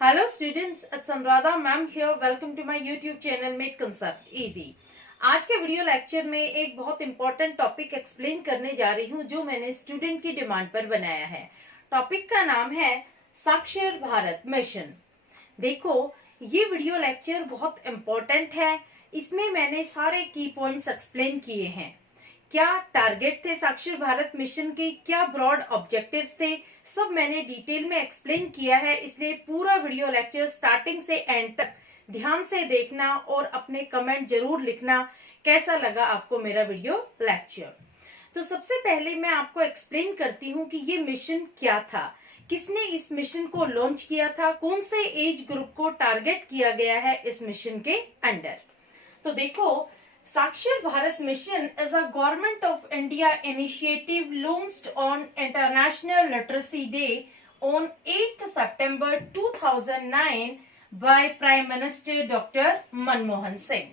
Hello students, it's Anuradha ma'am here. Welcome to my YouTube channel Make Concept Easy. आज के video lecture में एक बहुत important topic explain करने जा रही हूँ जो मैंने स्टूडेंट की डिमांड पर बनाया है। टॉपिक का नाम है साक्षर भारत मिशन। देखो, ये वीडियो लेक्चर बहुत इंपॉर्टेंट है। इसमें मैंने सारे की पॉइंट्स एक्सप्लेन किए हैं। क्या टारगेट थे साक्षर भारत मिशन के, क्या ब्रॉड ऑब्जेक्टिव्स थे, सब मैंने डिटेल में एक्सप्लेन किया है। इसलिए पूरा वीडियो लेक्चर स्टार्टिंग से एंड तक ध्यान से देखना और अपने कमेंट जरूर लिखना कैसा लगा आपको मेरा वीडियो लेक्चर। तो सबसे पहले मैं आपको एक्सप्लेन करती हूँ कि ये मिशन क्या था, किसने इस मिशन को लॉन्च किया था, कौन से एज ग्रुप को टारगेट किया गया है इस मिशन के अंडर। तो देखो, Sakshar Bharat Mission is a Government of India initiative launched on International Literacy Day on 8th September 2009 by Prime Minister Dr. Manmohan Singh.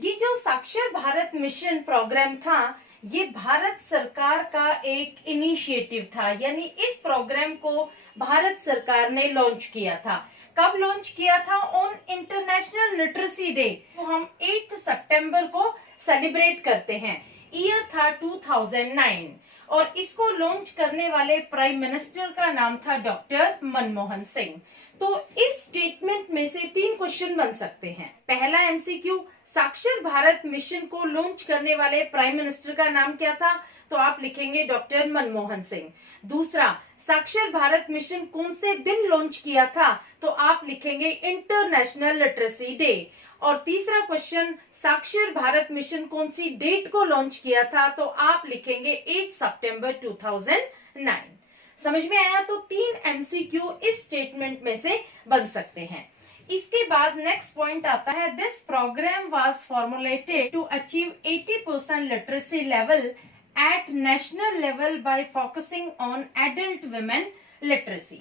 ये जो साक्षर भारत मिशन प्रोग्राम था, ये भारत सरकार का एक इनिशिएटिव था, यानी इस प्रोग्राम को भारत सरकार ने लॉन्च किया था। कब लॉन्च किया था? On international literacy day. तो हम 8 सितंबर को सेलिब्रेट करते हैं। ईयर था 2009 और इसको लॉन्च करने वाले प्राइम मिनिस्टर का नाम था डॉक्टर मनमोहन सिंह। तो इस स्टेटमेंट में से 3 क्वेश्चन बन सकते हैं। पहला एमसीक्यू, साक्षर भारत मिशन को लॉन्च करने वाले प्राइम मिनिस्टर का नाम क्या था? तो आप लिखेंगे डॉक्टर मनमोहन सिंह। दूसरा, साक्षर भारत मिशन कौन से दिन लॉन्च किया था? तो आप लिखेंगे इंटरनेशनल लिटरेसी डे। और तीसरा क्वेश्चन, साक्षर भारत मिशन कौन सी डेट को लॉन्च किया था? तो आप लिखेंगे 8 सितंबर 2009। समझ में आया? तो 3 एमसीक्यू इस स्टेटमेंट में से बन सकते हैं। इसके बाद नेक्स्ट पॉइंट आता है, this programme was formulated to achieve 80% literacy level at national level by focusing on adult women literacy।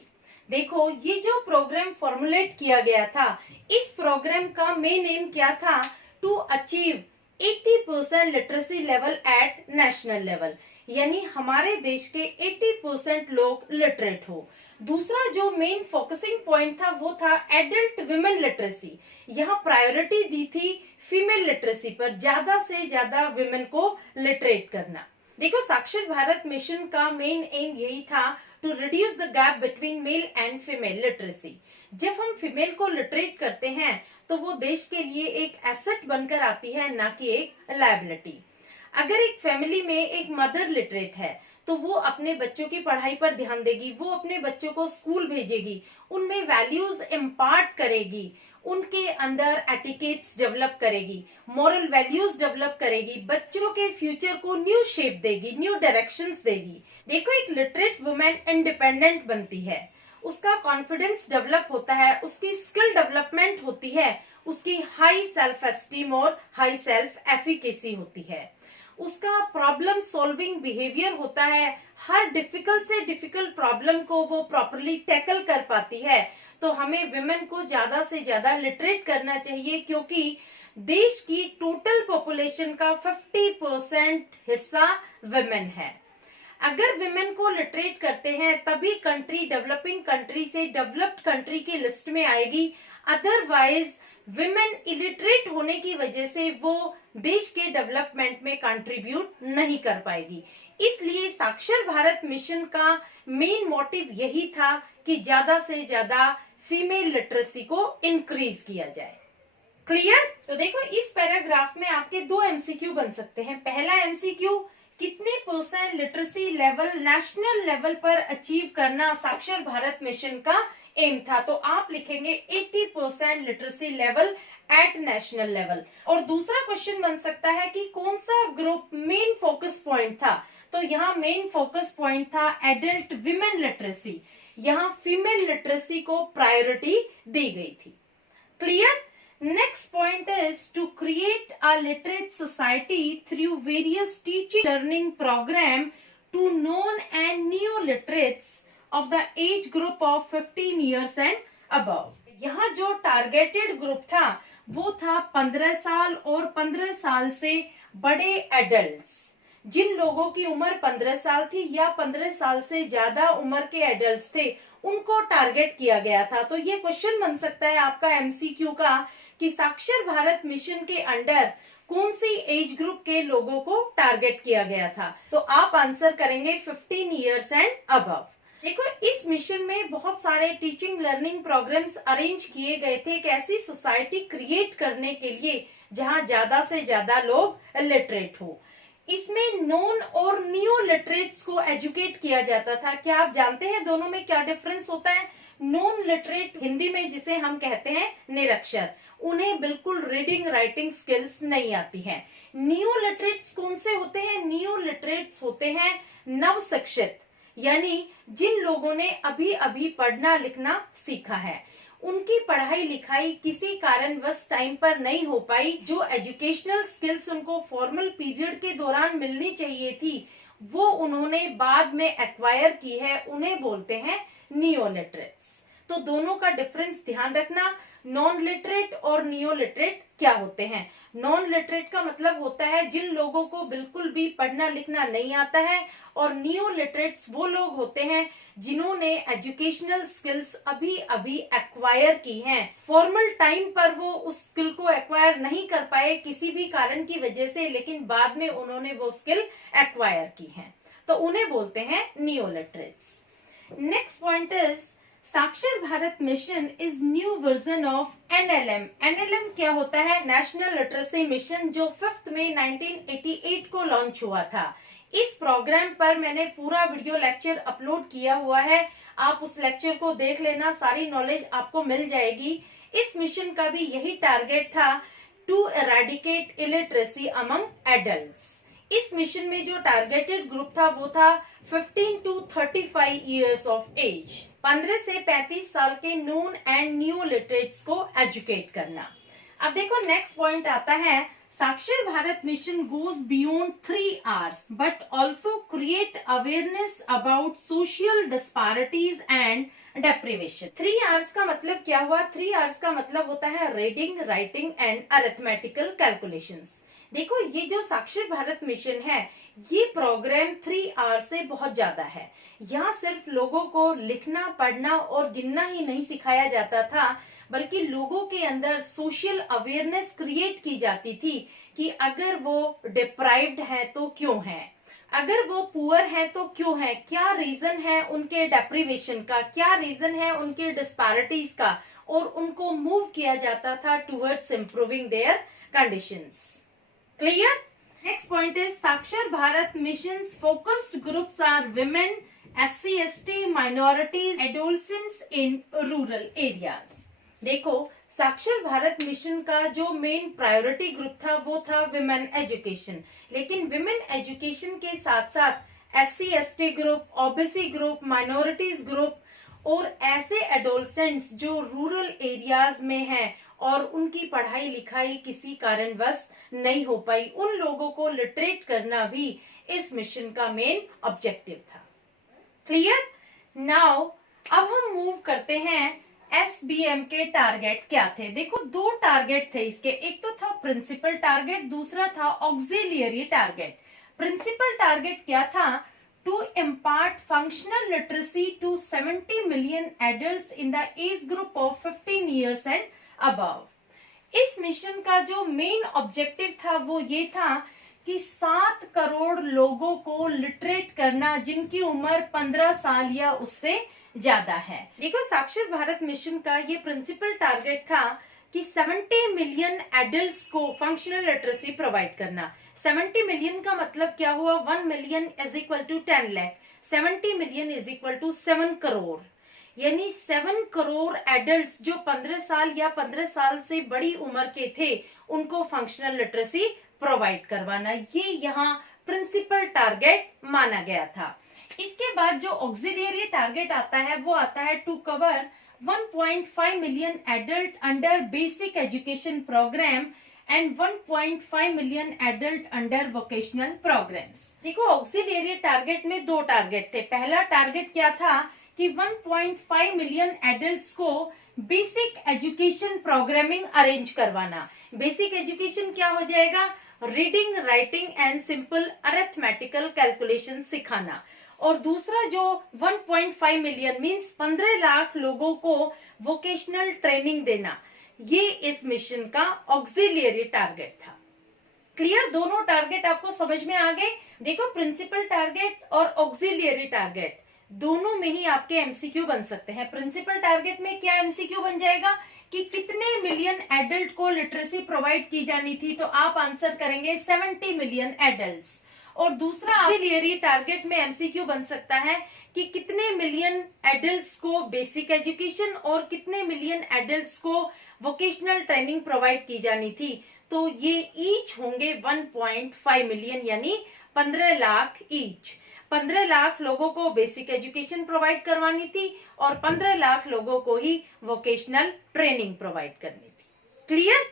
देखो, ये जो प्रोग्राम फॉर्मुलेट किया गया था, इस प्रोग्राम का मेन एम क्या था? To achieve 80% literacy level at national level, यानी हमारे देश के 80% लोग लिटरेट हो। दूसरा जो मेन फोकसिंग पॉइंट था वो था एडल्ट विमेन लिटरेसी। यहाँ प्रायोरिटी दी थी फीमेल लिटरेसी पर, ज्यादा से ज्यादा विमेन को लिटरेट करना। देखो, साक्षर भारत मिशन का मेन एम यही था to reduce the gap between male and female literacy. जब हम फीमेल को लिटरेट करते हैं तो वो देश के लिए एक एसेट बनकर आती है, ना कि एक लायबिलिटी। अगर एक फैमिली में एक मदर लिटरेट है तो वो अपने बच्चों की पढ़ाई पर ध्यान देगी, वो अपने बच्चों को स्कूल भेजेगी, उनमें वैल्यूज इम्पार्ट करेगी, उनके अंदर एटिकेट्स डेवलप करेगी, मॉरल वैल्यूज डेवलप करेगी, बच्चों के फ्यूचर को न्यू शेप देगी, न्यू डायरेक्शंस देगी। देखो, एक लिटरेट वुमेन इंडिपेंडेंट बनती है, उसका कॉन्फिडेंस डेवलप होता है, उसकी स्किल डेवलपमेंट होती है, उसकी हाई सेल्फ एस्टीम और हाई सेल्फ एफिकेसी होती है, उसका प्रॉब्लम सॉल्विंग बिहेवियर होता है, हर डिफिकल्ट से डिफिकल्ट प्रॉब्लम को वो प्रॉपरली टैकल कर पाती है। तो हमें विमेन को ज्यादा से ज्यादा लिटरेट करना चाहिए, क्योंकि देश की टोटल पॉपुलेशन का 50% हिस्सा विमेन है। अगर विमेन को लिटरेट करते हैं तभी कंट्री डेवलपिंग कंट्री से डेवलप्ड कंट्री की लिस्ट में आएगी। अदरवाइज विमेन इलिटरेट होने की वजह से वो देश के डेवलपमेंट में कंट्रीब्यूट नहीं कर पाएगी। इसलिए साक्षर भारत मिशन का मेन मोटिव यही था कि ज्यादा से ज्यादा फीमेल लिटरेसी को इंक्रीज किया जाए। क्लियर? तो देखो, इस पैराग्राफ में आपके 2 एमसीक्यू बन सकते हैं। पहला एमसीक्यू, कितने % लिटरेसी लेवल नेशनल लेवल पर अचीव करना साक्षर भारत मिशन का एम था? तो आप लिखेंगे 80% literacy level at national level. और दूसरा क्वेश्चन बन सकता है कि कौन सा ग्रुप मेन फोकस पॉइंट था? तो यहाँ मेन फोकस पॉइंट था एडल्ट विमेन लिटरेसी। यहाँ फीमेल लिटरेसी को प्रायोरिटी दी गई थी। Clear? Next point is to create a literate society through various teaching learning program to known and new literates of the age group of 15 years and above। यहाँ जो targeted group था वो था 15 साल और 15 साल से बड़े एडल्ट्स। जिन लोगों की उम्र 15 साल थी या 15 साल से ज्यादा उम्र के एडल्ट्स थे, उनको टारगेट किया गया था। तो ये क्वेश्चन बन सकता है आपका एमसीक्यू का कि साक्षर भारत मिशन के अंडर कौन सी एज ग्रुप के लोगों को टारगेट किया गया था। तो आप आंसर करेंगे 15 इयर्स एंड अबव। देखो, इस मिशन में बहुत सारे टीचिंग लर्निंग प्रोग्राम्स अरेंज किए गए थे एक ऐसी सोसाइटी क्रिएट करने के लिए जहां ज्यादा से ज्यादा लोग लिटरेट हो। इसमें नॉन और नियो लिटरेट्स को एजुकेट किया जाता था। क्या आप जानते हैं दोनों में क्या डिफरेंस होता है? नॉन लिटरेट हिंदी में जिसे हम कहते हैं निरक्षर, उन्हें बिल्कुल रीडिंग राइटिंग स्किल्स नहीं आती है। नियो लिटरेट्स कौन से होते हैं? नियो लिटरेट्स होते हैं नव शिक्षित, यानी जिन लोगों ने अभी अभी पढ़ना लिखना सीखा है, उनकी पढ़ाई लिखाई किसी कारणवश टाइम पर नहीं हो पाई, जो एजुकेशनल स्किल्स उनको फॉर्मल पीरियड के दौरान मिलनी चाहिए थी वो उन्होंने बाद में एक्वायर की है, उन्हें बोलते हैं नियो लिटरेट्स। तो दोनों का डिफरेंस ध्यान रखना। नॉन लिटरेट और नियो लिटरेट क्या होते हैं? नॉन लिटरेट का मतलब होता है जिन लोगों को बिल्कुल भी पढ़ना लिखना नहीं आता है, और नियो लिटरेट्स वो लोग होते हैं जिन्होंने एजुकेशनल स्किल्स अभी अभी एक्वायर की हैं। फॉर्मल टाइम पर वो उस स्किल को एक्वायर नहीं कर पाए किसी भी कारण की वजह से, लेकिन बाद में उन्होंने वो स्किल एक्वायर की है, तो उन्हें बोलते हैं neo literates. Next point is Saakshar Bharat mission is new version of NLM. NLM क्या होता है? नेशनल लिटरेसी मिशन, जो 5 मई 1988 को लॉन्च हुआ था। इस प्रोग्राम पर मैंने पूरा वीडियो लेक्चर अपलोड किया हुआ है, आप उस लेक्चर को देख लेना, सारी नॉलेज आपको मिल जाएगी। इस मिशन का भी यही टारगेट था, to eradicate illiteracy among adults. इस मिशन में जो टारगेटेड ग्रुप था वो था 15 to 35 इयर्स ऑफ एज, 15 से 35 साल के नॉन एंड न्यू लिटरेट्स को एजुकेट करना। अब देखो, नेक्स्ट पॉइंट आता है साक्षर Bharat mission goes beyond 3 hours but also create awareness about social disparities and deprivation. 3 hours का मतलब क्या हुआ? 3 आवर्स का मतलब होता है reading writing and arithmetical calculations. देखो, ये जो साक्षर भारत मिशन है ये प्रोग्राम 3 आवर्स से बहुत ज्यादा है। यहाँ सिर्फ लोगों को लिखना पढ़ना और गिनना ही नहीं सिखाया जाता था, बल्कि लोगों के अंदर सोशल अवेयरनेस क्रिएट की जाती थी कि अगर वो डिप्राइव्ड है तो क्यों है, अगर वो पुअर है तो क्यों है, क्या रीजन है उनके डेप्रिवेशन का, क्या रीजन है उनके डिस्पैरिटीज का, और उनको मूव किया जाता था towards improving there conditions. Clear? Next point is Sakshar Bharat mission's focused groups are women, SC, ST, minorities, adolescents in rural areas. देखो, साक्षर भारत मिशन का जो मेन प्रायोरिटी ग्रुप था वो था विमेन एजुकेशन, लेकिन विमेन एजुकेशन के साथ साथ SC, ST group, OBC group, minorities group और ऐसे एडोलसेंट्स जो रूरल एरियाज में हैं और उनकी पढ़ाई लिखाई किसी कारणवश नहीं हो पाई, उन लोगों को लिटरेट करना भी इस मिशन का मेन ऑब्जेक्टिव था। क्लियर? नाउ अब हम मूव करते हैं एसबीएम के टारगेट क्या थे। देखो, 2 टारगेट थे इसके, एक तो था प्रिंसिपल टारगेट, दूसरा था ऑक्सिलियरी टारगेट। प्रिंसिपल टारगेट क्या था? To impart functional literacy to 70 million adults in the age group of 15 years and above. इस मिशन का जो मेन ऑब्जेक्टिव था वो ये था कि 7 करोड़ लोगों को लिटरेट करना जिनकी उम्र 15 साल या उससे ज्यादा है। देखो, साक्षर भारत मिशन का ये प्रिंसिपल टारगेट था कि 70 मिलियन एडल्ट्स को फंक्शनल लिटरेसी प्रोवाइड करना। 70 मिलियन का मतलब क्या हुआ? 1 million is equal to 10 lakh, 70 million is equal to 7 crore, यानी 7 करोड़ एडल्ट्स जो 15 साल या 15 साल से बड़ी उम्र के थे उनको फंक्शनल लिटरेसी प्रोवाइड करवाना, ये यहाँ प्रिंसिपल टारगेट माना गया था। इसके बाद जो ऑक्सिलियरी टारगेट आता है वो आता है to cover 1.5 million adult under basic education program and 1.5 million adult under vocational programs. देखो, ऑक्सिलियरी टारगेट में 2 टारगेट थे। पहला टारगेट क्या था कि 1.5 मिलियन एडल्ट्स को बेसिक एजुकेशन प्रोग्रामिंग अरेंज करवाना। बेसिक एजुकेशन क्या हो जाएगा? Reading writing and simple arithmetical calculation सिखाना। और दूसरा जो 1.5 मिलियन मीन्स 15 लाख लोगों को वोकेशनल ट्रेनिंग देना, ये इस मिशन का ऑक्सिलियरी टारगेट था। क्लियर? दोनों टारगेट आपको समझ में आ गए? देखो, प्रिंसिपल टारगेट और ऑक्सिलियरी टारगेट दोनों में ही आपके एमसीक्यू बन सकते हैं। प्रिंसिपल टारगेट में क्या एमसीक्यू बन जाएगा कि कितने मिलियन एडल्ट को लिटरेसी प्रोवाइड की जानी थी, तो आप आंसर करेंगे 70 मिलियन एडल्ट्स। और दूसरा ऑक्सिलियरी टारगेट में एमसीक्यू बन सकता है कि कितने मिलियन एडल्ट्स को बेसिक एजुकेशन और कितने मिलियन एडल्ट्स को वोकेशनल ट्रेनिंग प्रोवाइड की जानी थी, तो ये ईच होंगे 1.5 मिलियन यानी 15 लाख ईच। 15 लाख लोगों को बेसिक एजुकेशन प्रोवाइड करवानी थी और 15 लाख लोगों को ही वोकेशनल ट्रेनिंग प्रोवाइड करनी थी। क्लियर?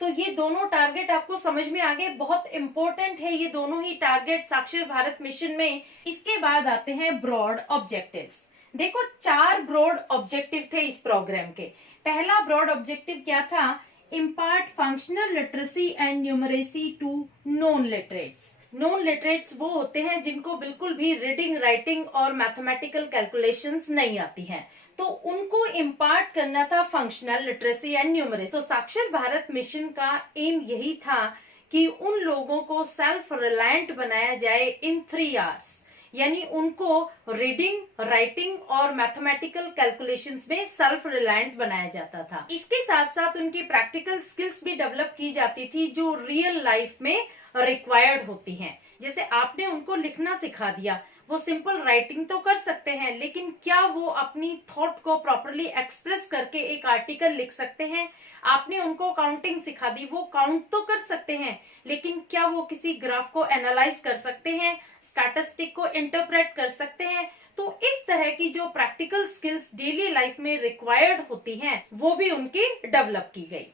तो ये दोनों टारगेट आपको समझ में आ गए। बहुत इंपॉर्टेंट है ये दोनों ही टारगेट साक्षर भारत मिशन में। इसके बाद आते हैं ब्रॉड ऑब्जेक्टिव्स। देखो, 4 ब्रॉड ऑब्जेक्टिव थे इस प्रोग्राम के। पहला ब्रॉड ऑब्जेक्टिव क्या था? Impart functional literacy and numeracy to non literates. Non literates वो होते हैं जिनको बिल्कुल भी रीडिंग, राइटिंग और मैथमेटिकल कैलकुलेशंस नहीं आती हैं, तो उनको इम्पार्ट करना था फंक्शनल लिटरेसी एंड न्यूमरेसी। तो साक्षर भारत मिशन का एम यही था कि उन लोगों को सेल्फ रिलायंट बनाया जाए इन 3 आवर्स, यानी उनको रीडिंग, राइटिंग और मैथमेटिकल कैलकुलेशंस में सेल्फ रिलायंट बनाया जाता था। इसके साथ साथ उनकी प्रैक्टिकल स्किल्स भी डेवलप की जाती थी जो रियल लाइफ में रिक्वायर्ड होती हैं। जैसे आपने उनको लिखना सिखा दिया, वो सिंपल राइटिंग तो कर सकते हैं, लेकिन क्या वो अपनी थॉट को प्रॉपरली एक्सप्रेस करके एक आर्टिकल लिख सकते हैं? आपने उनको काउंटिंग सिखा दी, वो काउंट तो कर सकते हैं, लेकिन क्या वो किसी ग्राफ को एनालाइज कर सकते हैं, स्टैटिस्टिक को इंटरप्रेट कर सकते हैं? तो इस तरह की जो प्रैक्टिकल स्किल्स डेली लाइफ में रिक्वायर्ड होती हैं, वो भी उनकी डेवलप की गई।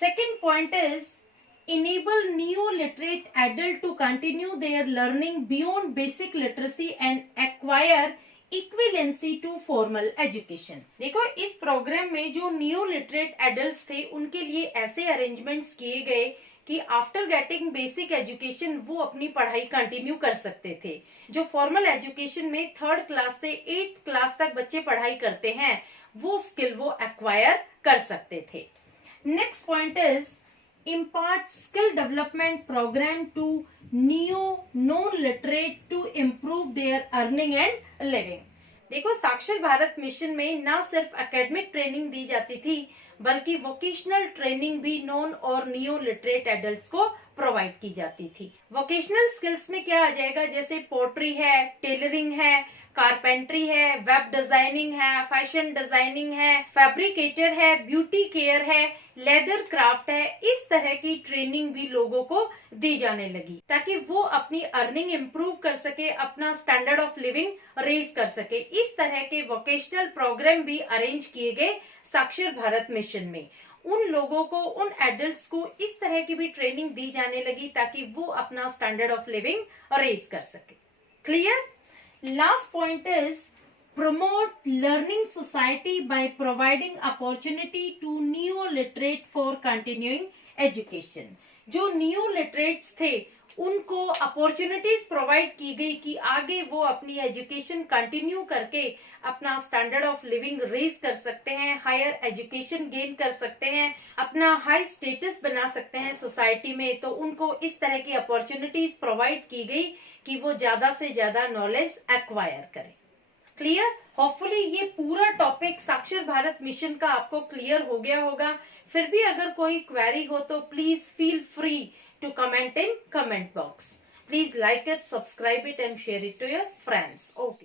Second point is enable neo-literate adult to continue their learning beyond basic literacy and acquire equivalency to formal education। देखो, इस प्रोग्राम में जो न्यू लिटरेट एडल्ट्स थे उनके लिए ऐसे अरेंजमेंट्स किए गए कि आफ्टर गेटिंग बेसिक एजुकेशन वो अपनी पढ़ाई कंटिन्यू कर सकते थे। जो फॉर्मल एजुकेशन में 3rd क्लास से 8th क्लास तक बच्चे पढ़ाई करते हैं, वो स्किल वो एक्वायर कर सकते थे। Next point is impart skill development program to neo non-literate to improve their earning and living। देखो, साक्षर भारत मिशन में ना सिर्फ एकेडमिक ट्रेनिंग दी जाती थी, बल्कि वोकेशनल ट्रेनिंग भी नॉन और नियो लिटरेट एडल्ट्स को प्रोवाइड की जाती थी। वोकेशनल स्किल्स में क्या आ जाएगा? जैसे पोट्री है, टेलरिंग है, कारपेंट्री है, वेब डिजाइनिंग है, फैशन डिजाइनिंग है, फैब्रिकेटर है, ब्यूटी केयर है, लेदर क्राफ्ट है। इस तरह की ट्रेनिंग भी लोगों को दी जाने लगी ताकि वो अपनी अर्निंग इंप्रूव कर सके, अपना स्टैंडर्ड ऑफ लिविंग रेज कर सके। इस तरह के वोकेशनल प्रोग्राम भी अरेंज किए गए साक्षर भारत मिशन में। उन लोगों को, उन एडल्ट्स को इस तरह की भी ट्रेनिंग दी जाने लगी ताकि वो अपना स्टैंडर्ड ऑफ लिविंग रेज कर सके। Clear? Last point is promote learning society by providing opportunity to neo-literate for continuing education। जो neo-literates थे उनको अपॉर्चुनिटीज प्रोवाइड की गई कि आगे वो अपनी एजुकेशन कंटिन्यू करके अपना स्टैंडर्ड ऑफ लिविंग रेज कर सकते हैं, हायर एजुकेशन गेन कर सकते हैं, अपना हाई स्टेटस बना सकते हैं सोसाइटी में। तो उनको इस तरह की अपॉर्चुनिटीज प्रोवाइड की गई कि वो ज्यादा से ज्यादा नॉलेज एक्वायर करें। क्लियर? होपफुली ये पूरा टॉपिक साक्षर भारत मिशन का आपको क्लियर हो गया होगा। फिर भी अगर कोई क्वेरी हो तो please feel free to comment in comment box. Please like it, subscribe it and share it to your friends. Okay.